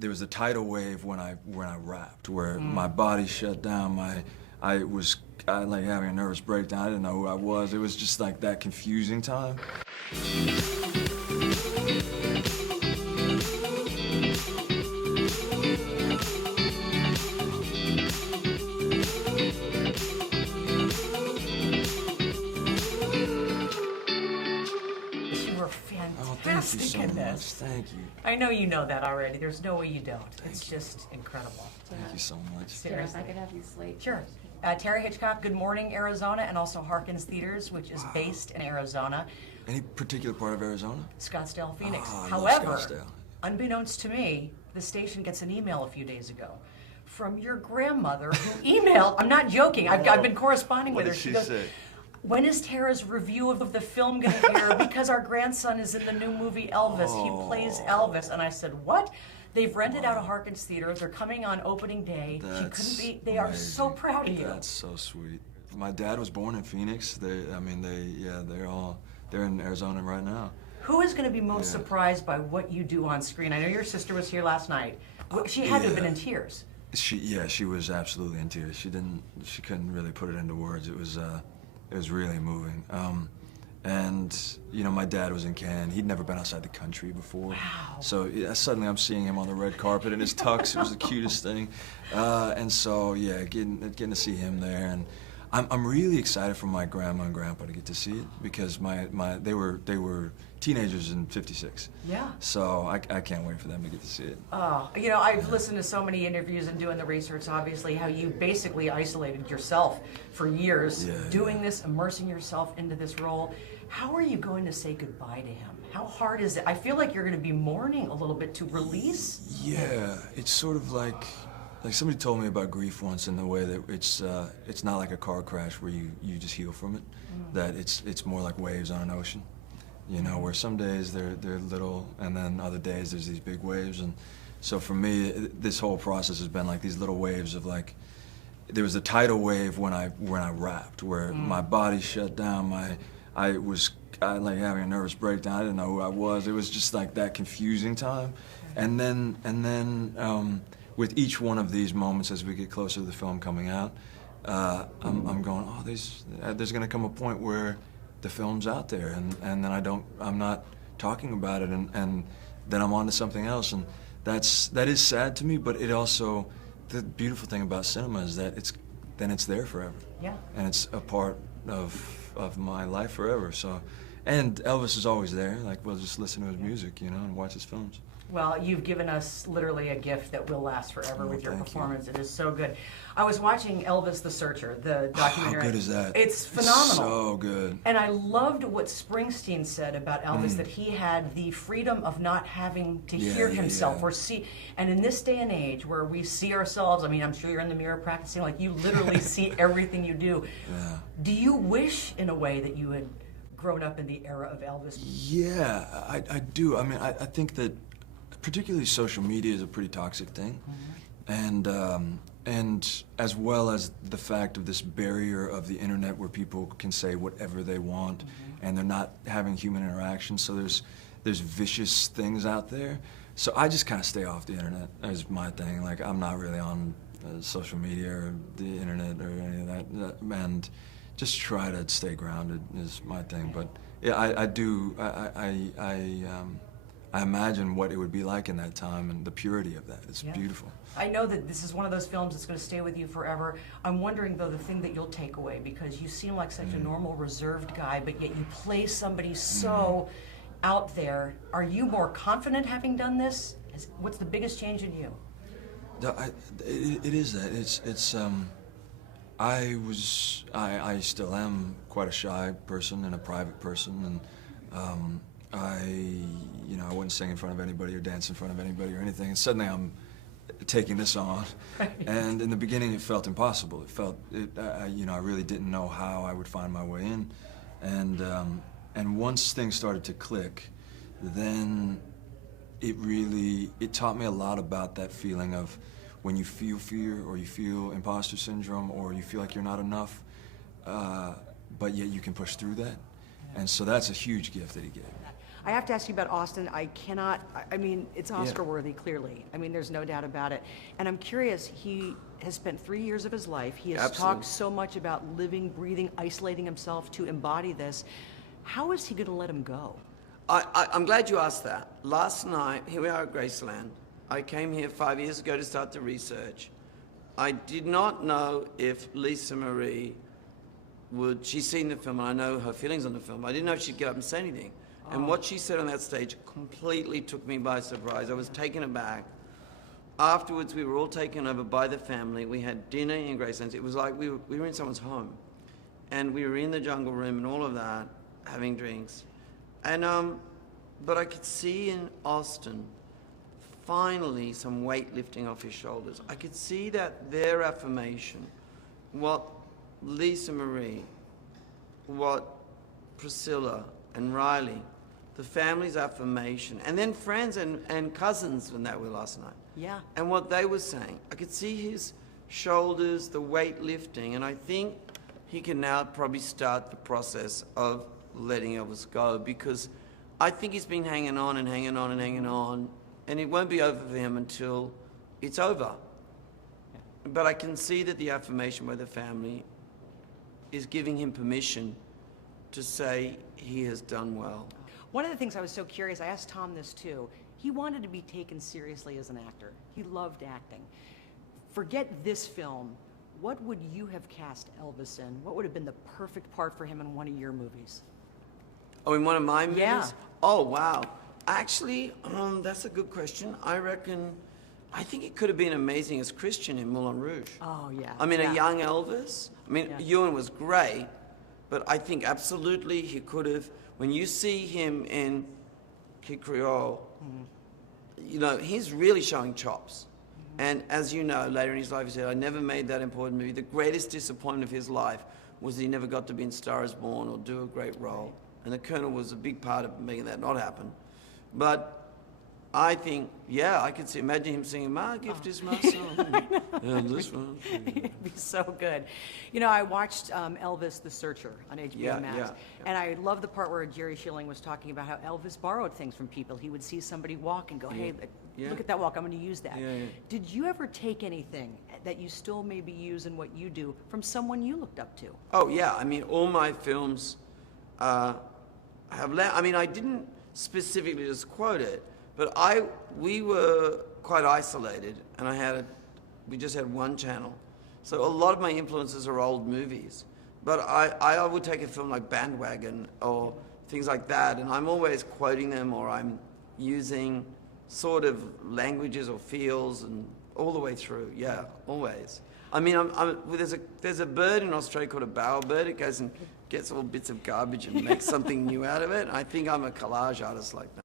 there was a tidal wave when I rapped, where my body shut down. I was like having a nervous breakdown. I didn't know who I was. It was just like that confusing time. Thank you so much. Thank you. I know you know that already. There's no way you don't. It's just incredible. Thank you so much. Seriously. I could have you slate. Sure. Tara Hitchcock, Good Morning, Arizona, and also Harkins Theaters, which is based in Arizona. Any particular part of Arizona? Scottsdale, Phoenix. I love However, Scottsdale. unbeknownst to me, the station gets an email a few days ago from your grandmother who emailed, I'm not joking, I've been corresponding with her. What did she say? When is Tara's review of the film going to air? Because our grandson is in the new movie Elvis. He plays Elvis. And I said, what? They've rented out a Harkins Theater. They're coming on opening day. They are so proud of you. That's so sweet. My dad was born in Phoenix. They're in Arizona right now. Who is going to be most surprised by what you do on screen? I know your sister was here last night. She had to have been in tears. She was absolutely in tears. She couldn't really put it into words. It was really moving. And, you know, my dad was in Cannes. He'd never been outside the country before. Wow. So suddenly I'm seeing him on the red carpet in his tux. It was the cutest thing. And so, yeah, getting to see him there. And I'm really excited for my grandma and grandpa to get to see it, because they were teenagers in '56. Yeah. So I can't wait for them to get to see it. You know, I've listened to so many interviews and doing the research, obviously, how you basically isolated yourself for years, doing this, immersing yourself into this role. How are you going to say goodbye to him? How hard is it? I feel like you're going to be mourning a little bit to release. Yeah, it's sort of like somebody told me about grief once, in the way that it's not like a car crash where you just heal from it. That it's more like waves on an ocean. You know, where some days they're little, and then other days there's these big waves. And so for me, this whole process has been like these little waves of like, there was a tidal wave when I rapped, where my body shut down. I was like having a nervous breakdown. I didn't know who I was. It was just like that confusing time. And then with each one of these moments, as we get closer to the film coming out, I'm going, oh, there's going to come a point where the film's out there, and then I'm not talking about it, and then I'm on to something else, and that is sad to me. But it also, the beautiful thing about cinema is that it's there forever. Yeah. And it's a part of my life forever. So, and Elvis is always there. Like, we'll just listen to his music, you know, and watch his films. Well, you've given us literally a gift that will last forever with your performance. It is so good. I was watching Elvis the Searcher, the documentary. How good is that? It's phenomenal. So good. And I loved what Springsteen said about Elvis, that he had the freedom of not having to hear himself or see. And in this day and age where we see ourselves, I mean, I'm sure you're in the mirror practicing, like you literally see everything you do. Yeah. Do you wish, in a way, that you had grown up in the era of Elvis? Yeah, I do. I mean, I think that particularly social media is a pretty toxic thing, and as well as the fact of this barrier of the internet where people can say whatever they want, and they're not having human interaction. So there's vicious things out there. So I just kind of stay off the internet as my thing. Like, I'm not really on social media or the internet or any of that, and just try to stay grounded is my thing. But yeah, I do. I imagine what it would be like in that time, and the purity of that. It's beautiful. I know that this is one of those films that's going to stay with you forever. I'm wondering, though, the thing that you'll take away, because you seem like such a normal, reserved guy, but yet you play somebody so out there. Are you more confident having done this? What's the biggest change in you? It is that. I still am quite a shy person and a private person, and I wouldn't sing in front of anybody or dance in front of anybody or anything, and suddenly I'm taking this on. Right. And in the beginning it felt impossible. I really didn't know how I would find my way in. And once things started to click, then it taught me a lot about that feeling of when you feel fear, or you feel imposter syndrome, or you feel like you're not enough, but yet you can push through that. And so that's a huge gift that he gave me. I have to ask you about Austin. I mean, it's Oscar worthy, clearly. I mean, there's no doubt about it. And I'm curious, he has spent 3 years of his life. He has talked so much about living, breathing, isolating himself to embody this. How is he going to let him go? I'm glad you asked that. Last night, here we are at Graceland. I came here 5 years ago to start the research. I did not know if Lisa Marie she's seen the film and I know her feelings on the film. I didn't know if she'd get up and say anything. And what she said on that stage completely took me by surprise. I was taken aback. Afterwards, we were all taken over by the family. We had dinner in Graceland. It was like we were in someone's home. And we were in the jungle room and all of that, having drinks. And, but I could see in Austin, finally, some weight lifting off his shoulders. I could see that their affirmation, what Lisa Marie, what Priscilla and Riley, the family's affirmation, and then friends and cousins when they were last night. Yeah. And what they were saying. I could see his shoulders, the weight lifting, and I think he can now probably start the process of letting Elvis go, because I think he's been hanging on and hanging on and hanging on, and it won't be over for him until it's over. But I can see that the affirmation by the family is giving him permission to say he has done well. One of the things I was so curious, I asked Tom this too. He wanted to be taken seriously as an actor. He loved acting. Forget this film. What would you have cast Elvis in? What would have been the perfect part for him in one of your movies? Oh, in one of my movies? Yeah. Oh, wow. Actually, that's a good question. I think it could have been amazing as Christian in Moulin Rouge. Oh, yeah. I mean, yeah. a young Elvis. I mean, Ewan was great, but I think absolutely he could have. When you see him in Kid Creole, you know, he's really showing chops. And as you know, later in his life, he said, I never made that important movie. The greatest disappointment of his life was that he never got to be in Star is Born or do a great role. And the Colonel was a big part of making that not happen. But I think, yeah, I could imagine him singing, My Gift is My Song. And this one. It'd be so good. You know, I watched Elvis the Searcher on HBO Max. And I love the part where Jerry Schilling was talking about how Elvis borrowed things from people. He would see somebody walk and go, hey, look at that walk, I'm going to use that. Did you ever take anything that you still maybe use in what you do from someone you looked up to? Oh, yeah. I mean, all my films have I mean, I didn't specifically just quote it, but we were quite isolated, and we just had one channel. So a lot of my influences are old movies. But I would take a film like Bandwagon or things like that, and I'm always quoting them, or I'm using sort of languages or feels, and all the way through, yeah, always. I mean, there's a bird in Australia called a bowerbird. It goes and gets all bits of garbage and makes something new out of it. I think I'm a collage artist like that.